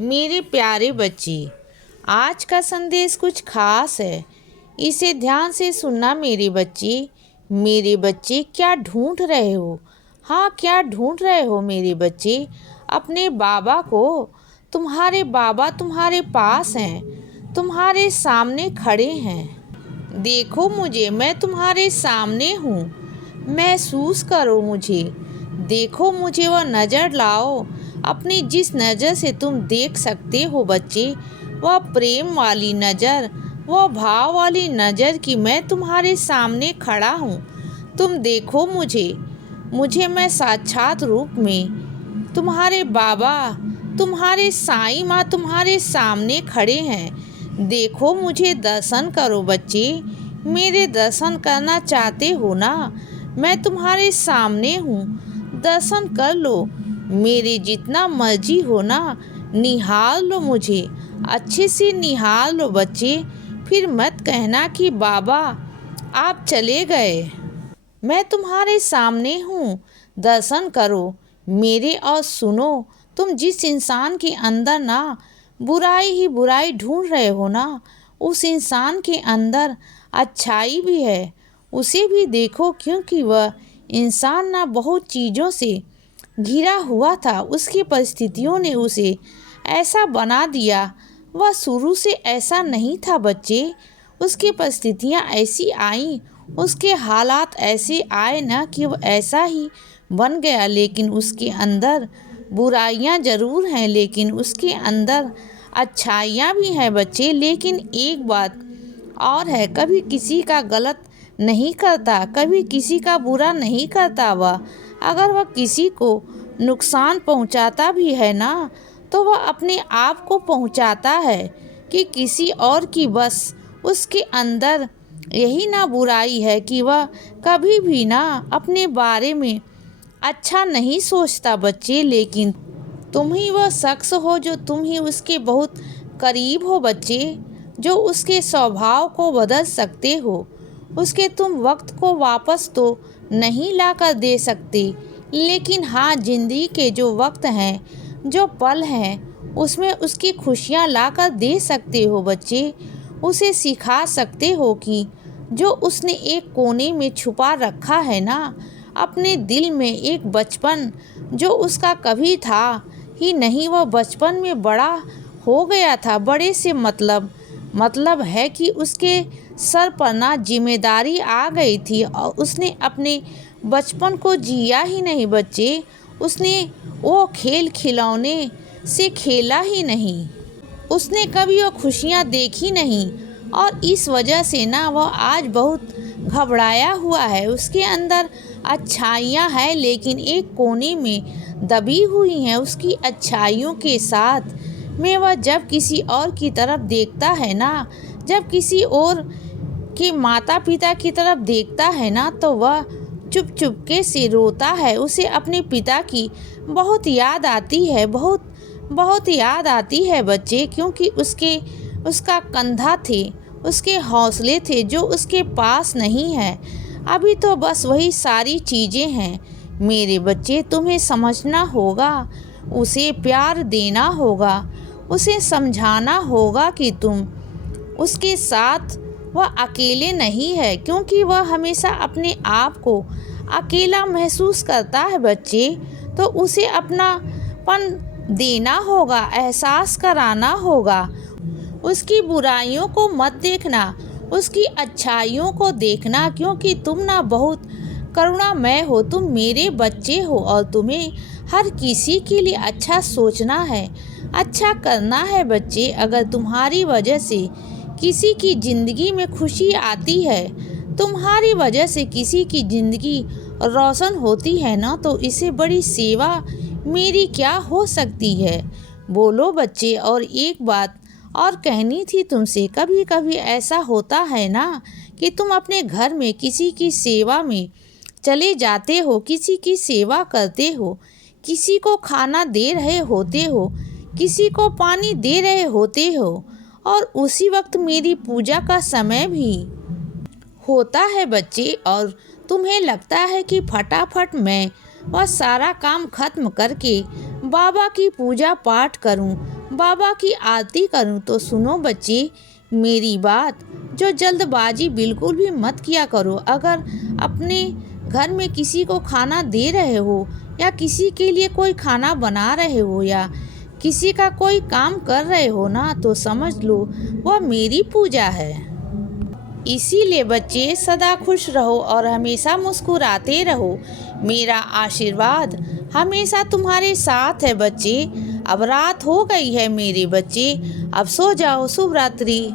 मेरे प्यारे बच्चे, आज का संदेश कुछ खास है। इसे ध्यान से सुनना मेरे बच्चे। मेरे बच्चे, क्या ढूंढ रहे हो? हाँ, क्या ढूंढ रहे हो मेरे बच्चे? अपने बाबा को। तुम्हारे बाबा तुम्हारे पास हैं, तुम्हारे सामने खड़े हैं। देखो मुझे, मैं तुम्हारे सामने हूँ। महसूस करो मुझे, देखो मुझे, वह नज़र लाओ। अपनी जिस नज़र से तुम देख सकते हो बच्चे, वह प्रेम वाली नज़र, वह भाव वाली नज़र कि मैं तुम्हारे सामने खड़ा हूँ। तुम देखो मुझे मैं साक्षात रूप में, तुम्हारे बाबा, तुम्हारे साईं माँ तुम्हारे सामने खड़े हैं। देखो मुझे, दर्शन करो बच्चे। मेरे दर्शन करना चाहते हो ना? मैं तुम्हारे सामने हूँ, दर्शन कर लो। मेरे जितना मर्जी हो ना, निहार लो मुझे, अच्छे से निहार लो बच्चे। फिर मत कहना कि बाबा आप चले गए। मैं तुम्हारे सामने हूँ, दर्शन करो मेरे और सुनो। तुम जिस इंसान के अंदर ना बुराई ही बुराई ढूंढ रहे हो ना, उस इंसान के अंदर अच्छाई भी है। उसे भी देखो, क्योंकि वह इंसान ना बहुत चीज़ों से घिरा हुआ था। उसकी परिस्थितियों ने उसे ऐसा बना दिया। वह शुरू से ऐसा नहीं था बच्चे। उसकी परिस्थितियाँ ऐसी आईं, उसके हालात ऐसे आए ना कि वह ऐसा ही बन गया। लेकिन उसके अंदर बुराइयाँ ज़रूर हैं, लेकिन उसके अंदर अच्छाइयाँ भी हैं बच्चे। लेकिन एक बात और है, कभी किसी का गलत नहीं करता, कभी किसी का बुरा नहीं करता वह। अगर वह किसी को नुकसान पहुंचाता भी है ना, तो वह अपने आप को पहुंचाता है कि किसी और की बस उसके अंदर यही ना बुराई है कि वह कभी भी ना अपने बारे में अच्छा नहीं सोचता बच्चे। लेकिन तुम ही वह शख्स हो, जो तुम ही उसके बहुत करीब हो बच्चे, जो उसके स्वभाव को बदल सकते हो। उसके तुम वक्त को वापस तो नहीं ला कर दे सकते, लेकिन हाँ, ज़िंदगी के जो वक्त हैं, जो पल हैं, उसमें उसकी खुशियाँ ला कर दे सकते हो बच्चे। उसे सिखा सकते हो कि जो उसने एक कोने में छुपा रखा है ना, अपने दिल में एक बचपन जो उसका कभी था ही नहीं, वह बचपन में बड़ा हो गया था। बड़े से मतलब है कि उसके सर पर ना जिम्मेदारी आ गई थी और उसने अपने बचपन को जिया ही नहीं बच्चे। उसने वो खेल खिलौने से खेला ही नहीं, उसने कभी वो खुशियाँ देखी नहीं। और इस वजह से ना वह आज बहुत घबराया हुआ है। उसके अंदर अच्छाइयाँ हैं, लेकिन एक कोने में दबी हुई हैं। उसकी अच्छाइयों के साथ में वह जब किसी और की तरफ देखता है ना, जब किसी और के माता पिता की तरफ देखता है ना, तो वह चुप चुपके से रोता है। उसे अपने पिता की बहुत याद आती है, बहुत बहुत याद आती है बच्चे। क्योंकि उसका कंधा थे, उसके हौसले थे, जो उसके पास नहीं है अभी। तो बस वही सारी चीज़ें हैं मेरे बच्चे। तुम्हें समझना होगा, उसे प्यार देना होगा, उसे समझाना होगा कि तुम उसके साथ, वह अकेले नहीं है। क्योंकि वह हमेशा अपने आप को अकेला महसूस करता है बच्चे। तो उसे अपनापन देना होगा, एहसास कराना होगा। उसकी बुराइयों को मत देखना, उसकी अच्छाइयों को देखना। क्योंकि तुम ना बहुत करुणामय हो, तुम मेरे बच्चे हो और तुम्हें हर किसी के लिए अच्छा सोचना है, अच्छा करना है बच्चे। अगर तुम्हारी वजह से किसी की ज़िंदगी में खुशी आती है, तुम्हारी वजह से किसी की ज़िंदगी रोशन होती है ना, तो इससे बड़ी सेवा मेरी क्या हो सकती है? बोलो बच्चे। और एक बात और कहनी थी तुमसे, कभी कभी ऐसा होता है ना कि तुम अपने घर में किसी की सेवा में चले जाते हो, किसी की सेवा करते हो, किसी को खाना दे रहे होते हो, किसी को पानी दे रहे होते हो, और उसी वक्त मेरी पूजा का समय भी होता है बच्चे। और तुम्हें लगता है कि फटाफट मैं वह सारा काम खत्म करके बाबा की पूजा पाठ करूं, बाबा की आरती करूं। तो सुनो बच्चे मेरी बात, जो जल्दबाजी बिल्कुल भी मत किया करो। अगर अपने घर में किसी को खाना दे रहे हो या किसी के लिए कोई खाना बना रहे हो या किसी का कोई काम कर रहे हो ना, तो समझ लो वह मेरी पूजा है। इसीलिए बच्चे सदा खुश रहो और हमेशा मुस्कुराते रहो। मेरा आशीर्वाद हमेशा तुम्हारे साथ है बच्चे। अब रात हो गई है मेरे बच्चे, अब सो जाओ। शुभ रात्रि।